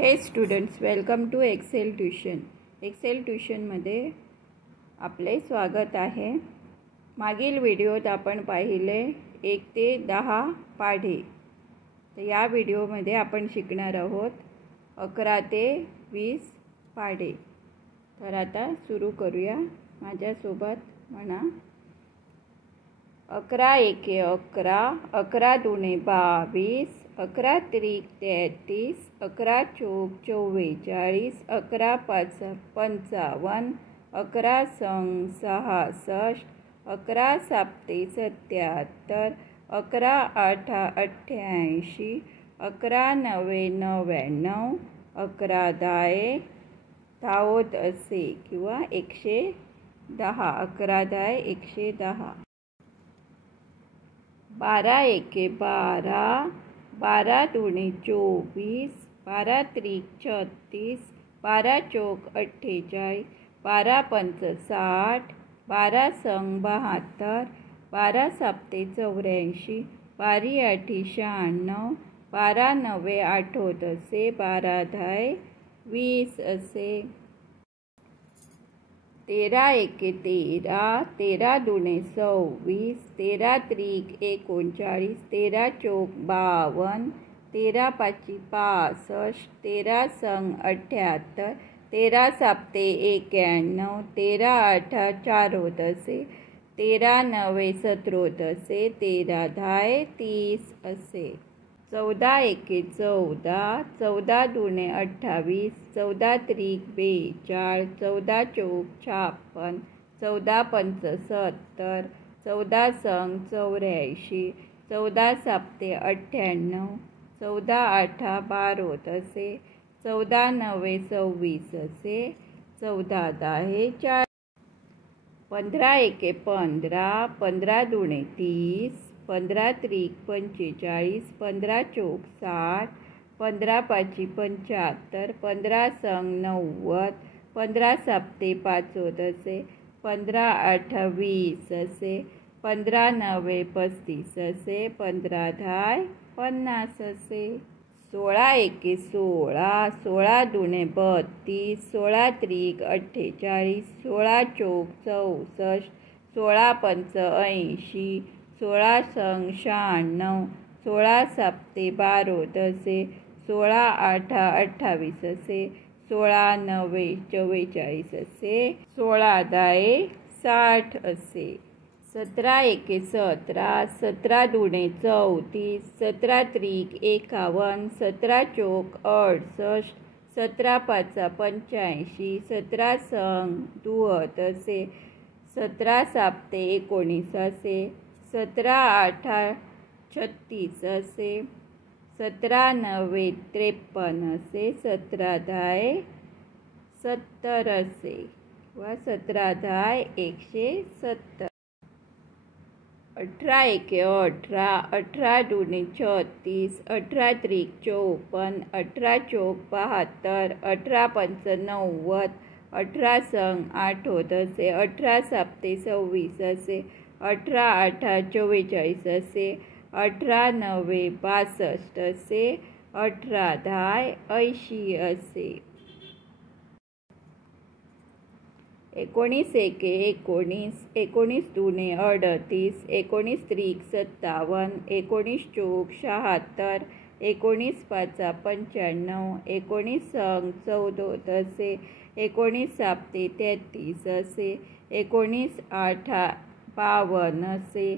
हे students, welcome to Excel tuition. Excel ट्यूशनमध्ये आपले स्वागत आहे. मागील व्हिडिओत आपण पाहिले 1 ते 10 पाढे. तर या व्हिडिओमध्ये आपण शिकणार आहोत 11 ते 20 पाढे. तर आता सुरू करूया. माझ्यासोबत म्हणा. 11 एके 11, 11 दुणे 22, 11 त्रिक 33, 11 चौक 44, 11 पाच 55, 11 संग 66, 11 साप्ते 77, 11 आठा 88, 11 नवे 99, 11 दाये धावत असे किंवा 110. 11 दाये 110. 12 एके 12, 12 दुणे 24, 12 त्रिक 36, 12 चौक 48, 12 पंच 60, 12 संग 72, 12 साप्ते 84, 12 आठी 96, 12 नवे 8 असे, 12 धाये 20 असे. 13 एके 13, 13 दुणे 26, 13 त्रिक 39, 13 चौक 52, 13 पाची 65, 13 संग 78, 13 साप्ते 91, 13 आठा 40 असे, 13 नवे 17 असे, 13 धाये 30 असे. 14 एके 14, 14 दुणे 28, 14 त्रिक 42, 14 चौक 56, 14 पंच 70, 14 संग 84, 14 साप्ते 98, 14 आठा 12 असे, 14 नवे 26 असे, 14 दाहे 40. 15 एके 15, 15 दुणे 30, 15 त्रिक 45, 15 चौक 60, 15 पाची 75, 15 संग 90, 15 साप्ते 50 असे, 15 आठा 20 असे, 15 नवे 35 असे, 15 धाय 50 असे. 16 एके 16, 16 दुणे 32, 16 त्रिक 48, 16 चौक 64, 16 पंच 80, 16 संग 96, 16 साप्ते 12 असे, 16 आठा 28 असे, 16 नवे 44 असे, 16 दाये 60 असे. 17 एके 17, 17 दुणे 34, 17 त्रिक 51, 17 चौक 68, 17 पाचा 85, 17 संग 62 असे, 17 साप्ते 19 असे, 17 आठा 36 असे, 17 नवे 53 असे, 17 धाये 70 असे व 17 धाय 170. 18 एके 18, 18 दुणे 36, 18 त्रिक 54, 18 चौक 72, 18 पंच 90, 18 संग 8 असे, 18 साप्ते 26 असे, 18 आठा 44 असे, 18 नवे 62 असे, 18 धाय 80 असे. 19 एके 19, 19 दुणे 38, 19 त्रिक 57, 19 चौक 76, 19 पाचा 95, 19 संग 14 असे, 19 साप्ते 33 असे, 19 आठा 52 असे,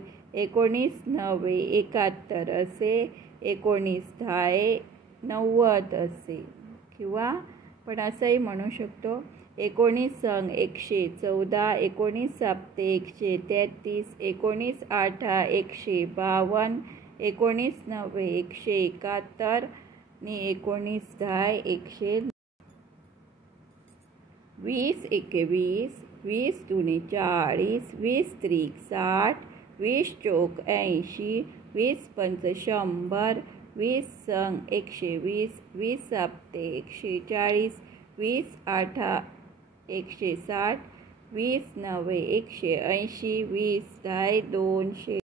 19 नवे 71 असे, 19 धाये 90 असे किंवा पण असंही म्हणू शकतो 19 संग 114, 19 साप्ते 133, 19 आठा 152, 19 नवे 171 आणि 19 धाय 100. 20 एके 20, 20 दुणे 40, 20 त्रिक 60, 20 चौक 80, 20 पंच 100, 20 संग 120, 20 साप्ते 140, 20 आठा 160, 20 नवे 180, 20 धाय 200.